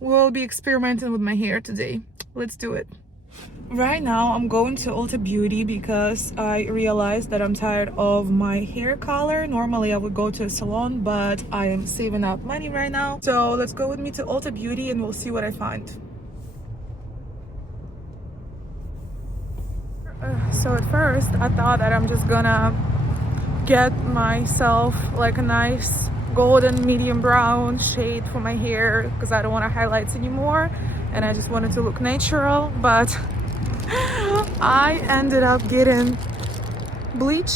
we'll be experimenting with my hair today. Let's do it. Right now I'm going to Ulta Beauty because I realized that I'm tired of my hair color. Normally I would go to a salon, but I am saving up money right now. So let's go with me to Ulta Beauty and we'll see what I find. So at first I thought that I'm just gonna get myself like a nice golden medium brown shade for my hair because I don't want to highlights anymore and I just wanted to look natural, but I ended up getting bleach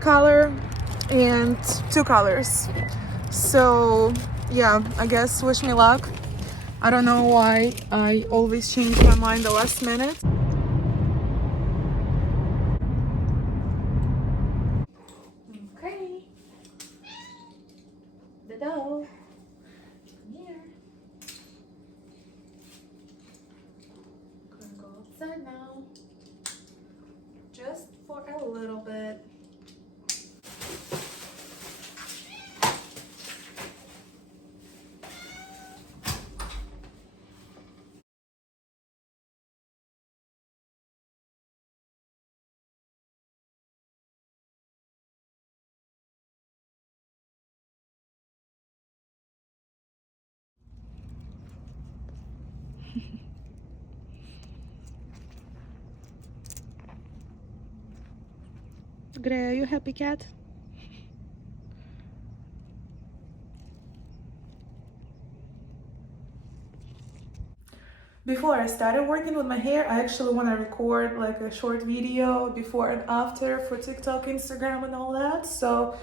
color and two colors. So yeah, I guess wish me luck. I don't know why I always change my mind the last minute. Okay, the dough. Here. Gonna go outside now. Just for a little bit. Gray, are you happy, cat? Before I started working with my hair, I actually want to record like a short video before and after for TikTok, Instagram and all that. So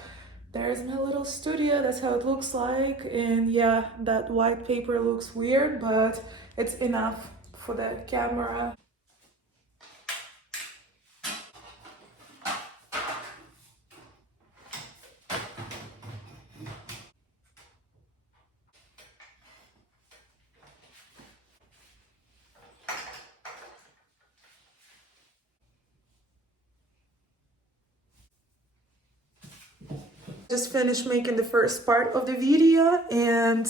there's my little studio, that's how it looks like. And yeah, that white paper looks weird, but it's enough for the camera. Just finished making the first part of the video and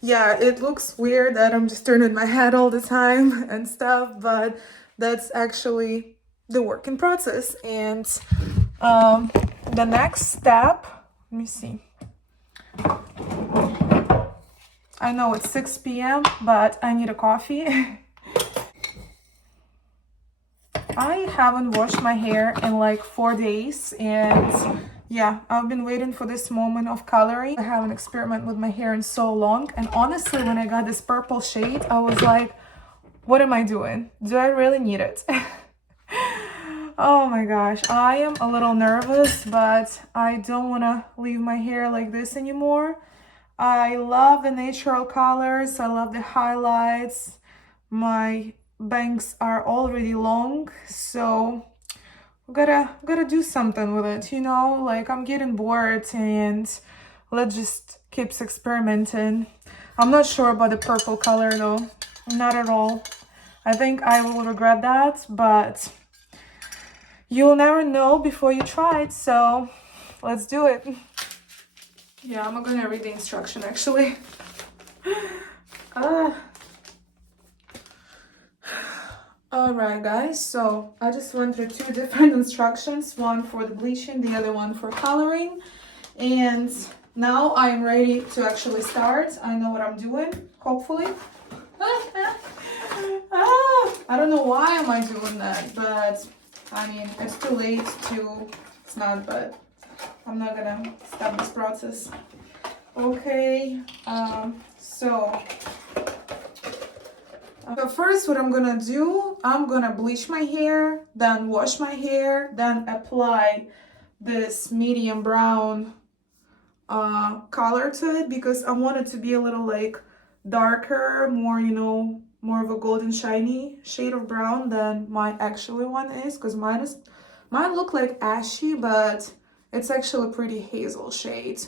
yeah, it looks weird that I'm just turning my head all the time and stuff, but that's actually the working process. And the next step, let me see. I know it's 6 p.m., but I need a coffee. I haven't washed my hair in like 4 days and yeah, I've been waiting for this moment of coloring. I haven't experimented with my hair in so long, and honestly when I got this purple shade I was like, what am I doing? Do I really need it? Oh my gosh, I am a little nervous, but I don't want to leave my hair like this anymore. I love the natural colors, I love the highlights. My bangs are already long, so gotta do something with it, you know, like I'm getting bored and let's just keep experimenting. I'm not sure about the purple color though, not at all. I think I will regret that, but you'll never know before you try it, so let's do it. Yeah, I'm gonna read the instruction actually. Alright guys, so I just went through two different instructions, one for the bleaching, the other one for coloring, and now I am ready to actually start. I know what I'm doing, hopefully. I don't know why am I doing that, but I mean, it's too late to, it's not, but I'm not gonna stop this process. Okay, so first what I'm gonna do, I'm gonna bleach my hair, then wash my hair, then apply this medium brown color to it because I want it to be a little like darker, more, you know, more of a golden shiny shade of brown than my actual one is, because mine look like ashy, but it's actually a pretty hazel shade.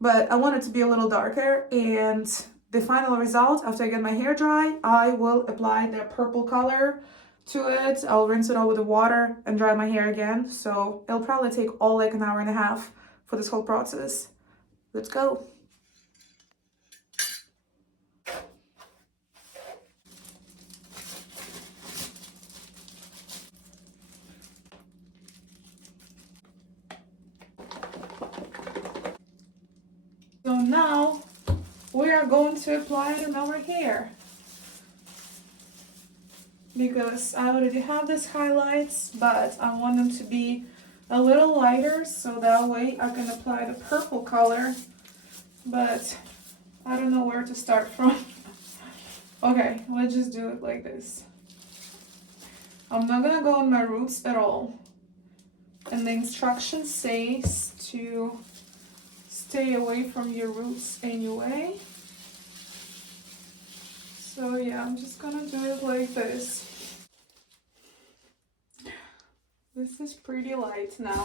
But I want it to be a little darker, and the final result, after I get my hair dry, I will apply the purple color to it. I'll rinse it out with the water and dry my hair again. So it'll probably take all like an hour and a half for this whole process. Let's go. now we are going to apply it on our hair. Because I already have these highlights, but I want them to be a little lighter so that way I can apply the purple color, but I don't know where to start from. Okay, let's just do it like this. I'm not gonna go on my roots at all. And the instruction says to stay away from your roots anyway. So yeah, I'm just gonna do it like this. This is pretty light now.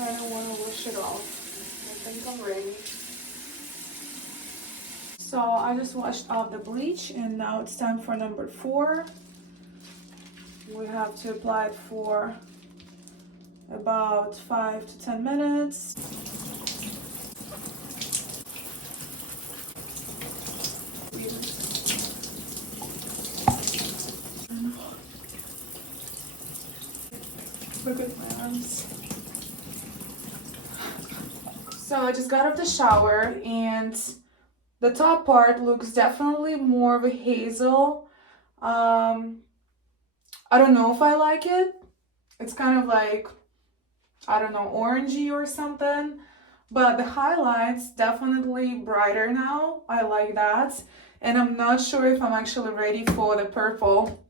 I don't want to wash it off. I think I'm ready. So I just washed off the bleach and now it's time for number 4. We have to apply it for about 5 to 10 minutes. Look at my arms. So I just got out of the shower and the top part looks definitely more of a hazel. I don't know if I like it. It's kind of like, I don't know, orangey or something. But the highlights definitely brighter now. I like that. And I'm not sure if I'm actually ready for the purple.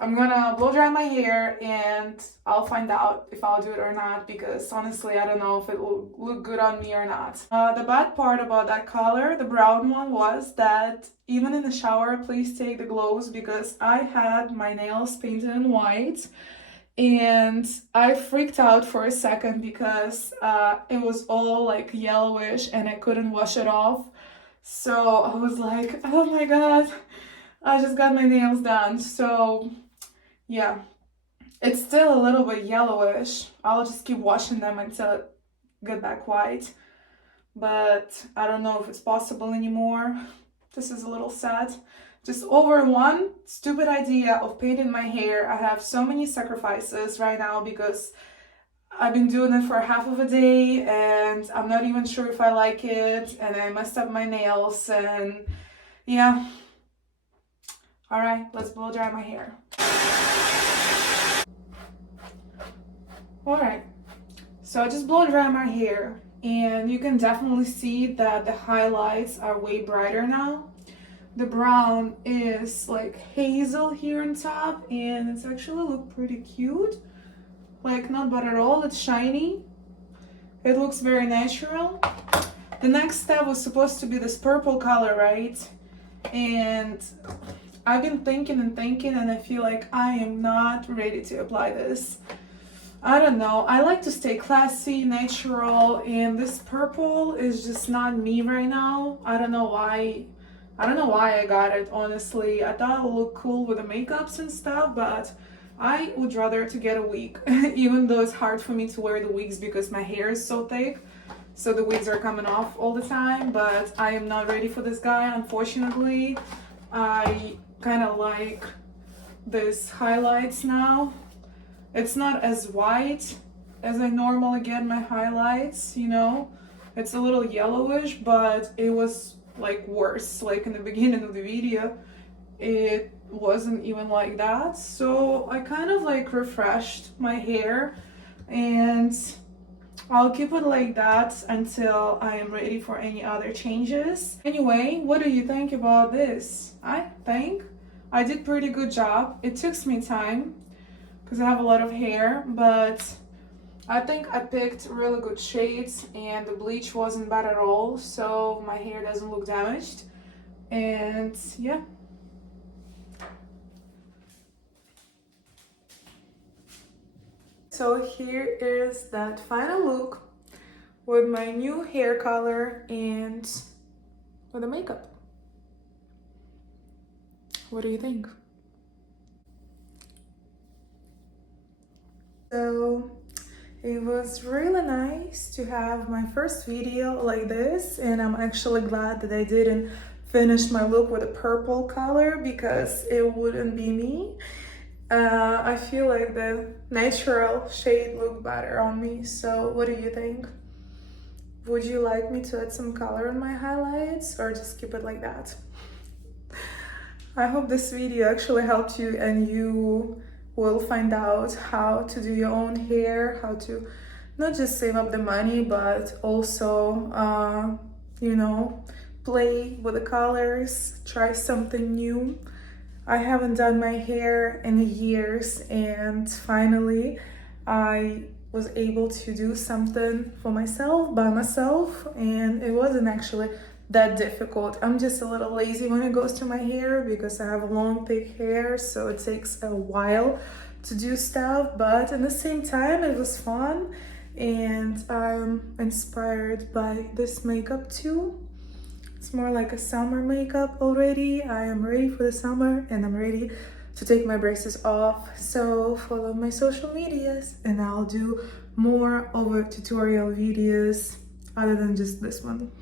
I'm gonna blow dry my hair and I'll find out if I'll do it or not, because honestly I don't know if it will look good on me or not. The bad part about that color, the brown one, was that even in the shower, please take the gloves, because I had my nails painted in white and I freaked out for a second because it was all like yellowish and I couldn't wash it off. So I was like, oh my god, I just got my nails done. So yeah, it's still a little bit yellowish. I'll just keep washing them until it get back white. But I don't know if it's possible anymore. This is a little sad. Just over one stupid idea of painting my hair. I have so many sacrifices right now because I've been doing it for half of a day and I'm not even sure if I like it, and I messed up my nails, and yeah. Alright, let's blow dry my hair. Alright, so I just blow dry my hair and you can definitely see that the highlights are way brighter now. The brown is like hazel here on top and it's actually look pretty cute. Like not bad at all, it's shiny. It looks very natural. The next step was supposed to be this purple color, right? And I've been thinking and I feel like I am not ready to apply this. I don't know, I like to stay classy, natural, and this purple is just not me right now. I don't know why I got it, honestly. I thought it would look cool with the makeups and stuff, but I would rather to get a wig, even though it's hard for me to wear the wigs because my hair is so thick. So the wigs are coming off all the time, but I am not ready for this guy, unfortunately. I kind of like this highlights now. It's not as white as I normally get my highlights, you know. It's a little yellowish, but it was like worse. Like in the beginning of the video, it wasn't even like that. So I kind of like refreshed my hair and I'll keep it like that until I am ready for any other changes. Anyway, what do you think about this? I think I did pretty good job. It took me time because I have a lot of hair, but I think I picked really good shades and the bleach wasn't bad at all, so my hair doesn't look damaged. And yeah. So here is that final look with my new hair color and with the makeup. What do you think? So it was really nice to have my first video like this, and I'm actually glad that I didn't finish my look with a purple color because it wouldn't be me. I feel like the natural shade looked better on me. So what do you think? Would you like me to add some color in my highlights or just keep it like that? I hope this video actually helped you and you will find out how to do your own hair, how to not just save up the money, but also, you know, play with the colors, try something new. I haven't done my hair in years, and finally I was able to do something for myself, by myself, and it wasn't actually that difficult. I'm just a little lazy when it goes to my hair because I have long, thick hair, so it takes a while to do stuff, but at the same time it was fun, and I'm inspired by this makeup too. It's more like a summer makeup already. I am ready for the summer and I'm ready to take my braces off. So follow my social medias and I'll do more over tutorial videos other than just this one.